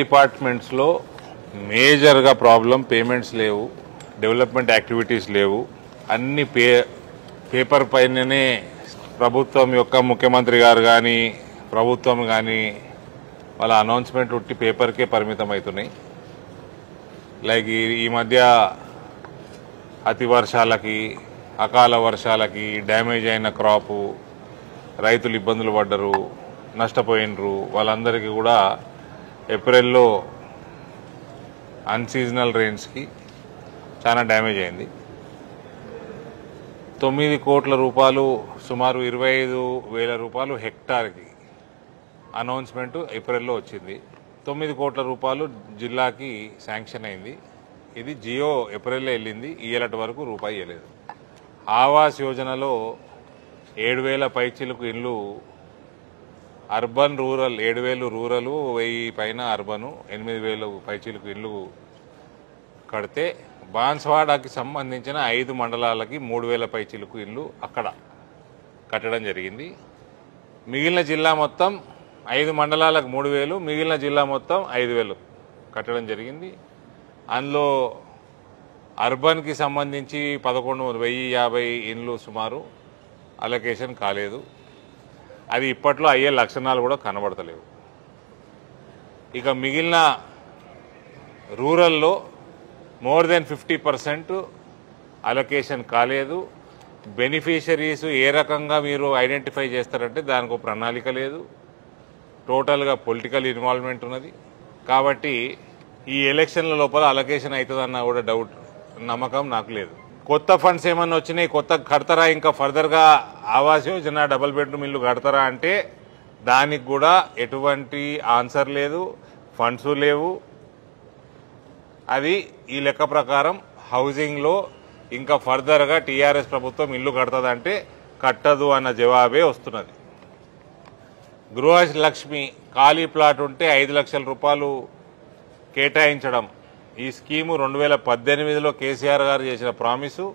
డిపార్ట్మెంట్స్లో మేజర్గా problem payments లేవు, development activities లేవు. అన్ని పేపర్ పైననే ప్రభుత్వం యొక్క ముఖ్యమంత్రి గారు కానీ ప్రభుత్వం కానీ వాళ్ళ అనౌన్స్మెంట్ ఉట్టి పేపర్కే పరిమితం అవుతున్నాయి. లైక్ ఈ మధ్య అతి వర్షాలకి, అకాల వర్షాలకి డ్యామేజ్ అయిన క్రాపు, రైతులు ఇబ్బందులు పడ్డరు, నష్టపోయినరు. వాళ్ళందరికీ కూడా ఏప్రిల్లో అన్సీజనల్ రెయిన్స్కి చాలా డ్యామేజ్ అయింది. 9 కోట్ల రూపాయలు, సుమారు 25,000 రూపాయలు హెక్టార్కి అనౌన్స్మెంట్ ఏప్రిల్లో వచ్చింది. 9 కోట్ల రూపాయలు జిల్లాకి శాంక్షన్ అయింది. ఇది జియో ఏప్రిల్లో వెళ్ళింది, ఇయ్యేలటి వరకు రూపాయి ఇవ్వలేదు. ఆవాస్ యోజనలో 7,000 పైచిలకు ఇళ్ళు, అర్బన్ రూరల్ 7,000 రూరల్, 1,000 పైన అర్బను, 8,000 పైచిలకు ఇళ్ళు కడితే బాన్స్వాడకి సంబంధించిన 5 మండలాలకి 3,000 పైచిలకు ఇళ్ళు అక్కడ కట్టడం జరిగింది. మిగిలిన జిల్లా మొత్తం 5 మండలాలకు 3,000, మిగిలిన జిల్లా మొత్తం 5,000 కట్టడం జరిగింది. అందులో అర్బన్కి సంబంధించి 1,150 ఇండ్లు సుమారు అలొకేషన్ కాలేదు. అది ఇప్పట్లో అయ్యే లక్షణాలు కూడా కనబడతలేవు. ఇక మిగిలిన రూరల్లో మోర్ దెన్ 50% అలొకేషన్ కాలేదు. బెనిఫిషరీస్ ఏ రకంగా మీరు ఐడెంటిఫై చేస్తారంటే దానికి ఒక ప్రణాళిక లేదు. టోటల్గా పొలిటికల్ ఇన్వాల్వ్మెంట్ ఉన్నది. కాబట్టి ఈ ఎలక్షన్ల లోపల అలొకేషన్ అవుతుందన్న కూడా డౌట్, నమ్మకం నాకు లేదు. కొత్త ఫండ్స్ ఏమన్నా వచ్చినాయి, కొత్త కడతారా, ఇంకా ఫర్దర్గా ఆవాస్ యోజన డబుల్ బెడ్రూమ్ ఇల్లు కడతారా అంటే దానికి కూడా ఎటువంటి ఆన్సర్ లేదు, ఫండ్స్ లేవు. అది ఈ లెక్క ప్రకారం హౌసింగ్లో ఇంకా ఫర్దర్గా టీఆర్ఎస్ ప్రభుత్వం ఇల్లు కడతదంటే కట్టదు అన్న జవాబే వస్తున్నది. గృహలక్ష్మి ఖాళీ ప్లాట్ ఉంటే 5 లక్షల రూపాయలు కేటాయించడం, ఈ స్కీము 2018లో కేసీఆర్ గారు చేసిన ప్రామిసు,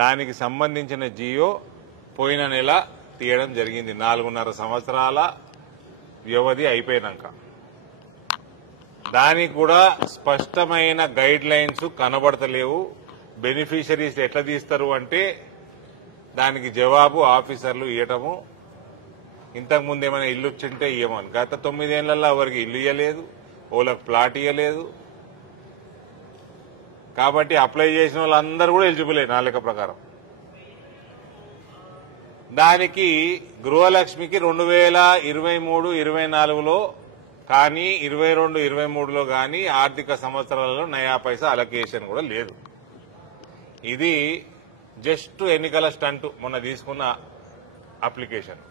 దానికి సంబంధించిన జియో పోయిన నెల తీయడం జరిగింది. 4.5 సంవత్సరాల వ్యవధి అయిపోయినాక దానికి కూడా స్పష్టమైన గైడ్ లైన్స్ కనబడతలేవు. బెనిఫిషరీస్ ఎట్లా తీస్తారు అంటే దానికి జవాబు ఆఫీసర్లు ఇవ్వటము. ఇంతకుముందు ఏమైనా ఇల్లు వచ్చింటే ఇవ్వమని, గత 9 ఏళ్లలో ఎవరికి ఇల్లు ఇవ్వలేదు, ఓళ్ళకి ప్లాట్ ఇవ్వలేదు. కాబట్టి అప్లై చేసిన వాళ్ళందరూ కూడా ఎలిజిబులే నా లెక్క ప్రకారం. దానికి గృహలక్ష్మికి 2023-24లో కానీ 22-23లో కానీ ఆర్థిక సంవత్సరాలలో నయా పైసా అలొకేషన్ కూడా లేదు. ఇది జస్ట్ ఎన్నికల స్టంట్. మొన్న తీసుకున్న అప్లికేషన్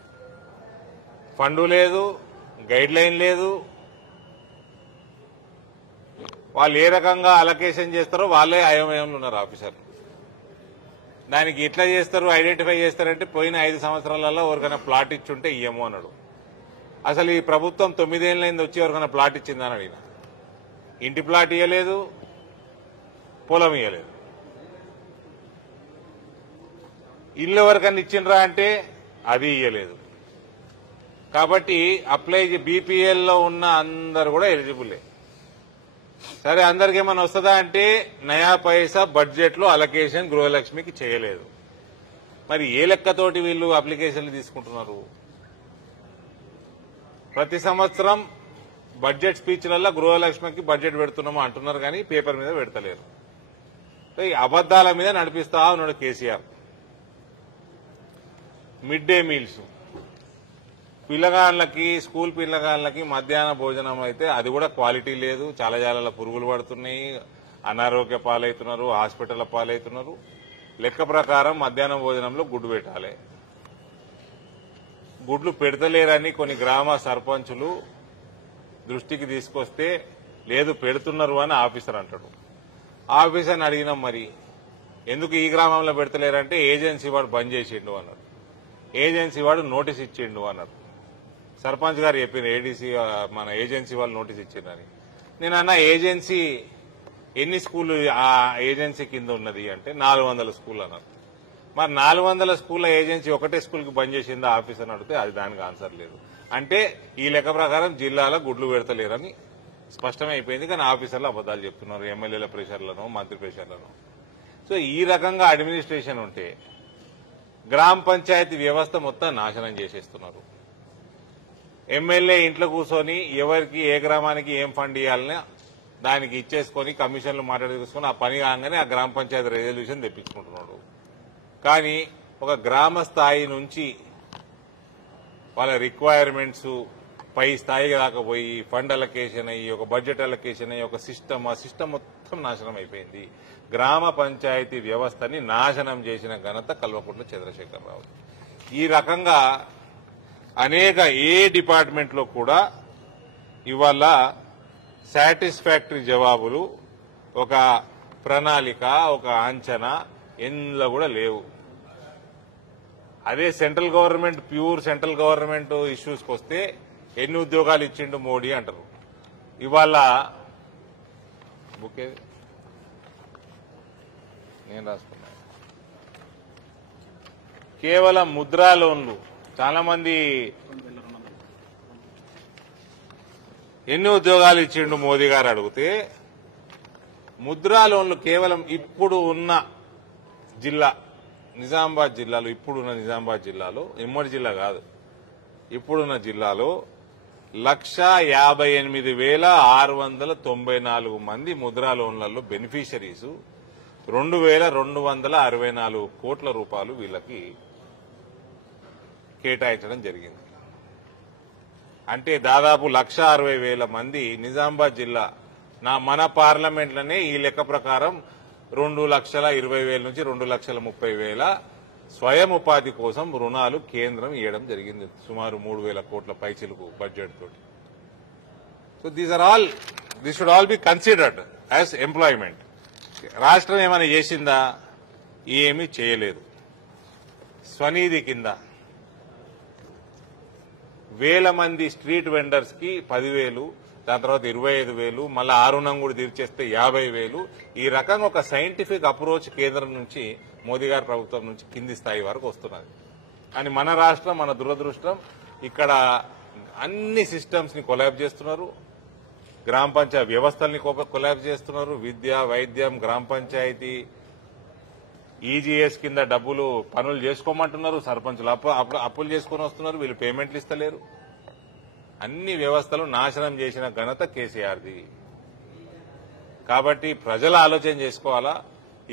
ఫండు లేదు, గైడ్ లైన్ లేదు. వాళ్ళు ఏ రకంగా అలొకేషన్ చేస్తారో వాళ్ళే అయోమయంలో ఉన్నారు ఆఫీసర్లు. దానికి ఎట్లా చేస్తారు, ఐడెంటిఫై చేస్తారంటే పోయిన 5 సంవత్సరాలలో ఎవరికైనా ప్లాట్ ఇచ్చుంటే ఇయ్యము అన్నాడు. అసలు ఈ ప్రభుత్వం 9 ఏళ్ళైంది వచ్చి ఎవరికైనా ప్లాట్ ఇచ్చిందని అడిగిన, ఇంటి ప్లాట్ ఇవ్వలేదు, పొలం ఇవ్వలేదు. ఇల్లు ఎవరికైనా ఇచ్చిండ్రా అంటే అది ఇవ్వలేదు. కాబట్టి అప్లై బీపీఎల్లో ఉన్న అందరు కూడా ఎలిజిబులే. సరే, అందరికి ఏమైనా వస్తుందా అంటే నయా పైసా బడ్జెట్లో అలొకేషన్ గృహలక్ష్మికి చేయలేదు. మరి ఏ లెక్కతోటి వీళ్ళు అప్లికేషన్లు తీసుకుంటున్నారు? ప్రతి సంవత్సరం బడ్జెట్ స్పీచ్లలో గృహలక్ష్మికి బడ్జెట్ పెడుతున్నామో అంటున్నారు కానీ పేపర్ మీద పెడతలేరు. ఈ అబద్దాల మీద నడిపిస్తా ఉన్నాడు కేసీఆర్. మిడ్ డే మీల్స్ పిల్లగాళ్ళకి, స్కూల్ పిల్లగాళ్ళకి మధ్యాహ్న భోజనం అయితే అది కూడా క్వాలిటీ లేదు. చాలా చాలా పురుగులు పడుతున్నాయి, అనారోగ్య పాలవుతున్నారు, హాస్పిటల్ పాలవుతున్నారు. లెక్క ప్రకారం మధ్యాహ్నం భోజనంలో గుడ్డు పెట్టాలి. గుడ్లు పెడతలేరని కొన్ని గ్రామ సర్పంచులు దృష్టికి తీసుకొస్తే లేదు పెడుతున్నారు అని ఆఫీసర్ అంటాడు. ఆఫీసర్ని అడిగినాం, మరి ఎందుకు ఈ గ్రామంలో పెడతలేరంటే ఏజెన్సీ వాడు బంద్ చేసిండు అన్నాడు. ఏజెన్సీ వాడు నోటీస్ ఇచ్చిండు అన్నాడు. సర్పంచ్ గారు చెప్పిన ఏడీసీ మన ఏజెన్సీ వాళ్ళు నోటీస్ ఇచ్చిందని. నేను అన్న ఏజెన్సీ ఎన్ని స్కూల్ ఆ ఏజెన్సీ కింద ఉన్నది అంటే 400 స్కూల్ అన్నారు. మరి 400 స్కూళ్ల ఏజెన్సీ ఒకటే స్కూల్కి బంద్ చేసిందా ఆఫీసర్ అడిగితే అది దానికి ఆన్సర్ లేదు. అంటే ఈ లెక్క ప్రకారం జిల్లాలో గుడ్లు పెడతలేరని స్పష్టమైపోయింది. కానీ ఆఫీసర్లు అబద్దాలు చెప్తున్నారు, ఎమ్మెల్యేల ప్రెషర్లను, మంత్రి ప్రెషర్లను. సో ఈ రకంగా అడ్మినిస్ట్రేషన్ ఉంటే గ్రామ పంచాయతీ వ్యవస్థ మొత్తం నాశనం చేసేస్తున్నారు. ఎమ్మెల్యే ఇంట్లో కూర్చొని ఎవరికి ఏ గ్రామానికి ఏం ఫండ్ ఇవ్వాలని దానికి ఇచ్చేసుకొని కమిషన్లు మాట్లాడేసుకొని ఆ పని కాగానే ఆ గ్రామ పంచాయతీ రెజల్యూషన్ తెప్పించుకుంటున్నాడు. కానీ ఒక గ్రామ స్థాయి నుంచి వాళ్ళ రిక్వైర్మెంట్స్ పై స్థాయికి రాకపోయి ఫండ్ అలొకేషన్ అయ్యి ఒక బడ్జెట్ అలొకేషన్ అయ్యి ఒక సిస్టమ్, ఆ సిస్టమ్ మొత్తం నాశనం అయిపోయింది. గ్రామ పంచాయతీ వ్యవస్థని నాశనం చేసిన ఘనత కల్వకుంట్ల చంద్రశేఖరరావు. ఈ రకంగా అనేక ఏ డిపార్ట్మెంట్లో కూడా ఇవాళ సాటిస్ఫాక్టరీ జవాబులు, ఒక ప్రణాళిక, ఒక అంచనా ఎందులో కూడా లేవు. అదే central government, pure central government ఇష్యూస్కి వస్తే ఎన్ని ఉద్యోగాలు ఇచ్చిండు మోడీ అంటారు. ఇవాళ బుకే నేను రాసుకున్నా, కేవలం ముద్రా లోన్లు చాలా మంది ఎన్ని ఉద్యోగాలు ఇచ్చిండు మోదీ గారు అడిగితే ముద్రా లోన్లు కేవలం ఇప్పుడు ఉన్న జిల్లా నిజామాబాద్ జిల్లాలో, ఇప్పుడున్న నిజామాబాద్ జిల్లాలో, ఉమ్మడి జిల్లా కాదు, ఇప్పుడున్న జిల్లాలో 158,694 మంది ముద్రా లోన్లలో బెనిఫిషరీస్ 2,264 కోట్ల రూపాయలు వీళ్ళకి కేటాయించడం జరిగింది. అంటే దాదాపు 1,60,000 మంది నిజామాబాద్ జిల్లా మన పార్లమెంట్లోనే ఈ లెక్క ప్రకారం 2,20,000 నుంచి 2,30,000 స్వయం ఉపాధి కోసం రుణాలు కేంద్రం ఇవ్వడం జరిగింది. సుమారు 3,000 కోట్ల పైచిలుకు బడ్జెట్ తోటి. So this should all be considered as employment. రాష్ట్రం ఏమైనా చేసిందా? ఏమీ చేయలేదు. స్వనిధి కింద 1,000 మంది స్ట్రీట్ వెండర్స్ కి 10,000, దాని తర్వాత 25,000, మళ్ళీ ఆ రుణం కూడా తీర్చేస్తే 50,000. ఈ రకంగా ఒక సైంటిఫిక్ అప్రోచ్ కేంద్రం నుంచి, మోదీ గారి ప్రభుత్వం నుంచి కింది స్థాయి వరకు వస్తున్నది. కానీ మన రాష్ట్రం, మన దురదృష్టం, ఇక్కడ అన్ని సిస్టమ్స్ ని కొలాబ్ చేస్తున్నారు. గ్రామ పంచాయతీ వ్యవస్థల్ని కొలాబ్ చేస్తున్నారు. విద్య, వైద్యం, గ్రామ పంచాయతీ, ఈజీఎస్ కింద డబ్బులు పనులు చేసుకోమంటున్నారు. సర్పంచులు అప్పులు చేసుకుని వస్తున్నారు, వీళ్ళు పేమెంట్లు ఇస్తలేరు. అన్ని వ్యవస్థలు నాశనం చేసిన ఘనత కేసీఆర్ది. కాబట్టి ప్రజలు ఆలోచన చేసుకోవాలా.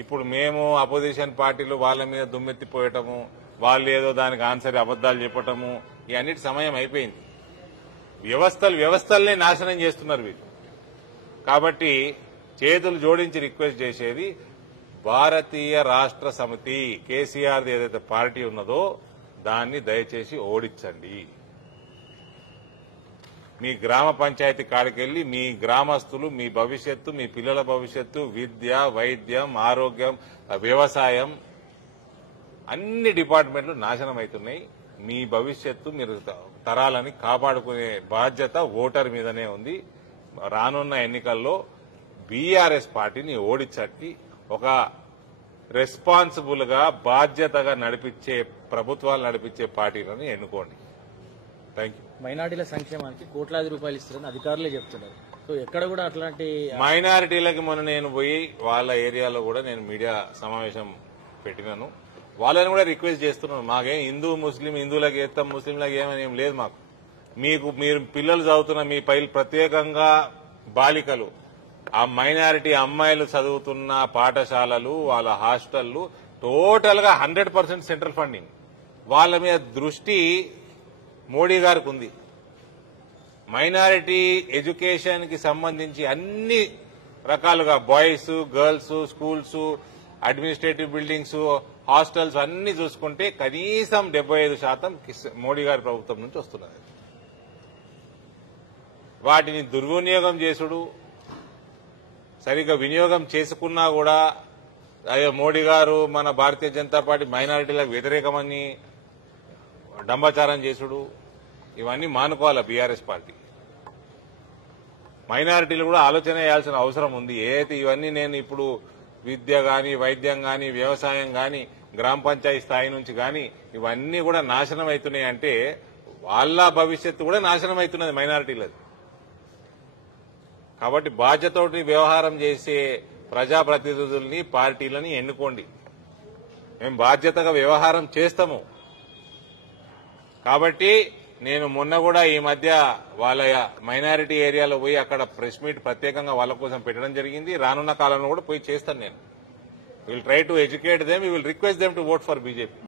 ఇప్పుడు మేము అపోజిషన్ పార్టీలు వాళ్ళ మీద దుమ్మెత్తిపోయటము, వాళ్ళు ఏదో దానికి ఆన్సర్ అబద్దాలు చెప్పటము, ఈ అన్నిటి సమయం అయిపోయింది. వ్యవస్థల్ని నాశనం చేస్తున్నారు వీళ్ళు. కాబట్టి చేతులు జోడించి రిక్వెస్ట్ చేసేది, భారతీయ రాష్ట్ర సమితి కేసీఆర్ది ఏదైతే పార్టీ ఉన్నదో దాన్ని దయచేసి ఓడించండి. మీ గ్రామ పంచాయతీ కాడికెళ్లి మీ గ్రామస్తులు, మీ భవిష్యత్తు, మీ పిల్లల భవిష్యత్తు, విద్య, వైద్యం, ఆరోగ్యం, వ్యవసాయం, అన్ని డిపార్ట్మెంట్లు నాశనం అవుతున్నాయి. మీ భవిష్యత్తు, మీరు తరాలని కాపాడుకునే బాధ్యత ఓటర్ మీదనే ఉంది. రానున్న ఎన్నికల్లో బీఆర్ఎస్ పార్టీని ఓడించట్టి ఒక రెస్పాన్సిబుల్ గా, బాధ్యతగా నడిపించే ప్రభుత్వాలు నడిపించే పార్టీలను ఎన్నుకోండి. Thank you. మైనార్టీల సంక్షేమానికి కోట్లాది రూపాయలు ఇస్తారని అధికారులే చెప్తున్నారు. సో ఎక్కడ కూడా అట్లాంటి మైనారిటీలకి మొన్న నేను పోయి వాళ్ళ ఏరియాలో కూడా నేను మీడియా సమావేశం పెట్టినాను. వాళ్ళని కూడా రిక్వెస్ట్ చేస్తున్నాను. మాకేం హిందూ ముస్లిం, హిందువులకు వేస్తాం, ముస్లింలకు ఏమని ఏం లేదు. మాకు మీరు పిల్లలు చదువుతున్న మీ ప్రత్యేకంగా బాలికలు, ఆ మైనారిటీ అమ్మాయిలు చదువుతున్న పాఠశాలలు, వాళ్ళ హాస్టళ్లు టోటల్ గా 100% సెంట్రల్ ఫండింగ్. వాళ్ళ మీద దృష్టి మోడీ గారికి ఉంది. మైనారిటీ ఎడ్యుకేషన్ కి సంబంధించి అన్ని రకాలుగా boys, girls, schools, administrative buildings, hostels అన్ని చూసుకుంటే కనీసం 75% మోడీ గారి ప్రభుత్వం నుంచి వస్తున్నది. వాటిని దుర్వినియోగం చేసుడు, సరిగ్గా వినియోగం చేసుకున్నా కూడా అదే మోడీ గారు మన భారతీయ జనతా పార్టీ మైనారిటీలకు వ్యతిరేకమని డంబాచారం చేసుడు, ఇవన్నీ మానుకోవాలా బీఆర్ఎస్ పార్టీ. మైనారిటీలు కూడా ఆలోచన చేయాల్సిన అవసరం ఉంది. ఏదైతే ఇవన్నీ నేను ఇప్పుడు విద్య గాని, వైద్యం గాని, వ్యవసాయం గాని, గ్రామ పంచాయతీ స్థాయి నుంచి గాని ఇవన్నీ కూడా నాశనం అవుతున్నాయి అంటే వాళ్ళ భవిష్యత్తు కూడా నాశనం అవుతున్నది మైనారిటీలది. కాబట్టి బాధ్యతతోటి వ్యవహారం చేసే ప్రజాప్రతినిధుల్ని పార్టీలని ఎన్నుకోండి. మేము బాధ్యతగా వ్యవహారం చేస్తాము. కాబట్టి నేను మొన్న కూడా ఈ మధ్య వాళ్ళ మైనారిటీ ఏరియాలో పోయి అక్కడ ప్రెస్ మీట్ ప్రత్యేకంగా వాళ్ళ కోసం పెట్టడం జరిగింది. రానున్న కాలంలో కూడా పోయి చేస్తాను నేను. Will try to educate them, will request them to vote for BJP.